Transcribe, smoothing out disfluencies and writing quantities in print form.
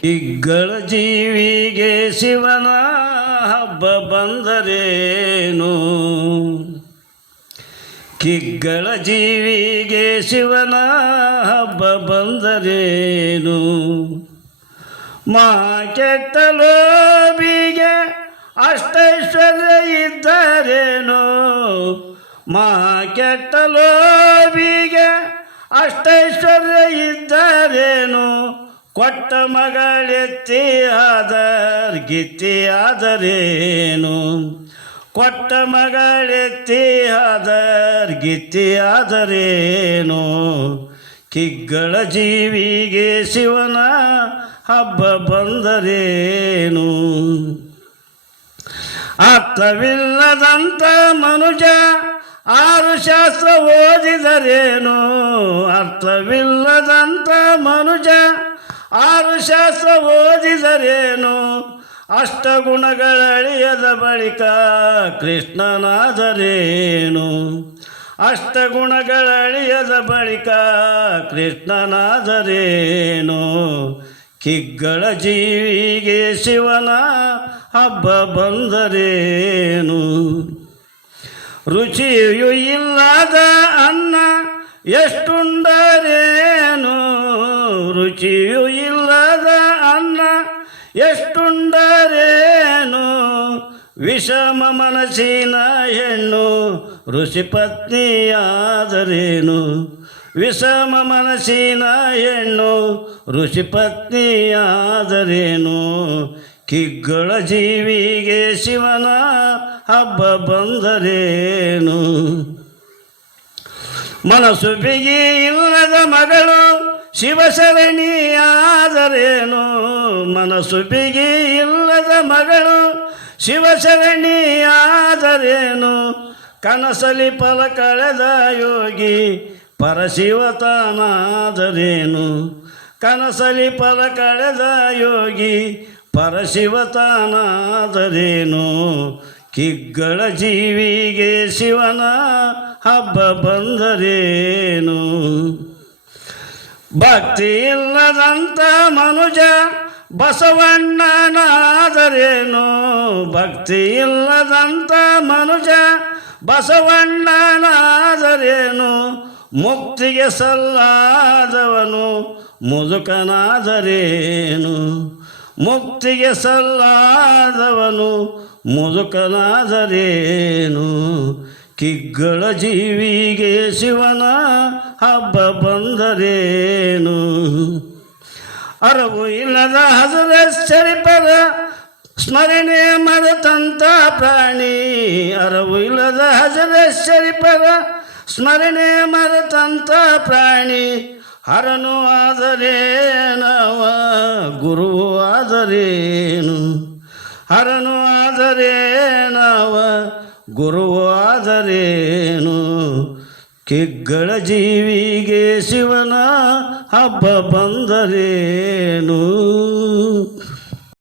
ಕಿಗ್ಗಳ ಜೀವಿಗೆ ಶಿವನ ಹಬ್ಬ ಬಂದರೇನು? ಕಿಗ್ಗಳ ಜೀವಿಗೆ ಶಿವನ ಹಬ್ಬ ಬಂದರೇನು? ಮಾ ಕೆಟ್ಟ ಲೋಭಿಗೆ ಅಷ್ಟೈಶ್ವರ್ಯ ಇದ್ದರೇನು? ಮಾ ಕೆಟ್ಟ ಲೋಭಿಗೆ ಅಷ್ಟೈಶ್ವರ್ಯ ಇದ್ದರೇನು? ಕೊಟ್ಟ ಮಗಳೆತ್ತಿ ಆದರ್ ಗಿತ್ತಿ ಆದರೇನು? ಕೊಟ್ಟ ಮಗಳೆತ್ತಿ ಆದರ್ ಗಿತ್ತಿ ಆದರೇನು? ಕಿಗ್ಗಳ ಜೀವಿಗೆ ಶಿವನ ಹಬ್ಬ ಬಂದರೇನು? ಅರ್ಥವಿಲ್ಲದಂಥ ಮನುಜ 6 ಶಾಸ್ತ್ರ ಓದಿದರೇನು? ಅರ್ಥವಿಲ್ಲದಂಥ ಮನುಜ 6 ಶಾಸ್ತ್ರ ಓದಿದರೇನು? ಅಷ್ಟಗುಣಗಳಳಿಯದ ಬಳಿಕ ಕೃಷ್ಣನಾದರೇನು? ಅಷ್ಟಗುಣಗಳಳಿಯದ ಬಳಿಕ ಕೃಷ್ಣನಾದರೇನು? ಕಿಗ್ಗಳ ಜೀವಿಗೆ ಶಿವನ ಹಬ್ಬ ಬಂದರೇನು? ರುಚಿಯೂ ಇಲ್ಲದ ಅನ್ನ ಎಷ್ಟುಂಡರೇನು? ರುಚಿಯೂ ಇಲ್ಲದ ಅನ್ನ ಎಷ್ಟುಂಡರೇನು? ವಿಷಮ ಮನಸ್ಸಿನ ಹೆಣ್ಣು ಋಷಿ ಪತ್ನಿಯಾದರೇನು? ವಿಷಮ ಮನಸ್ಸಿನ ಹೆಣ್ಣು ಋಷಿ ಪತ್ನಿಯಾದರೇನು? ಕಿಗ್ಗಳ ಜೀವಿಗೆ ಶಿವನ ಹಬ್ಬ ಬಂದರೇನು? ಮನಸ್ಸು ಬಿಗಿ ಇಲ್ಲದ ಮಗಳು ಶಿವಶರಣಿಯಾದರೇನು? ಮನಸ್ಸು ಬಿಗಿ ಇಲ್ಲದ ಮಗಳು ಶಿವಶರಣಿಯಾದರೇನು? ಕನಸಲಿ ಫಲ ಕಳೆದ ಯೋಗಿ ಪರಶಿವತಾನಾದರೇನು? ಕನಸಲಿ ಫಲ ಕಳೆದ ಯೋಗಿ ಪರಶಿವತಾನಾದರೇನು? ಕಿಗ್ಗಳ ಜೀವಿಗೆ ಶಿವನ ಹಬ್ಬ ಬಂದರೇನು? ಭಕ್ತಿ ಇಲ್ಲದಂಥ ಮನುಜ ಬಸವಣ್ಣನಾದರೇನು? ಭಕ್ತಿ ಇಲ್ಲದಂಥ ಮನುಜ ಬಸವಣ್ಣನಾದರೇನು? ಮುಕ್ತಿಗೆ ಸಲ್ಲಾದವನು ಮುದುಕನಾದರೇನು? ಮುಕ್ತಿಗೆ ಸಲ್ಲಾದವನು ಮುದುಕನಾದರೇನು? ಕಿಗ್ಗಳ ಜೀವಿಗೆ ಶಿವನ ಹಬ್ಬ ಬಂದರೇನು? ಅರವು ಇಲ್ಲದ ಹಜರೇಶ್ವರಿಪರ ಸ್ಮರಣೆ ಮರೆತಂಥ ಪ್ರಾಣಿ. ಅರವು ಇಲ್ಲದ ಹಜರೇಶ್ವರಿಪರ ಸ್ಮರಣೆ ಮರೆತಂಥ ಪ್ರಾಣಿ. ಹರನು ಆದರೇನವ ಗುರುವು ಆದರೇನು? ಹರನು ಆದರೇನವ ಗುರುವು ಆದರೇನು? ಕಿಗ್ಗಳ ಜೀವಿಗೆ ಶಿವನ ಹಬ್ಬ ಬಂದರೇನು?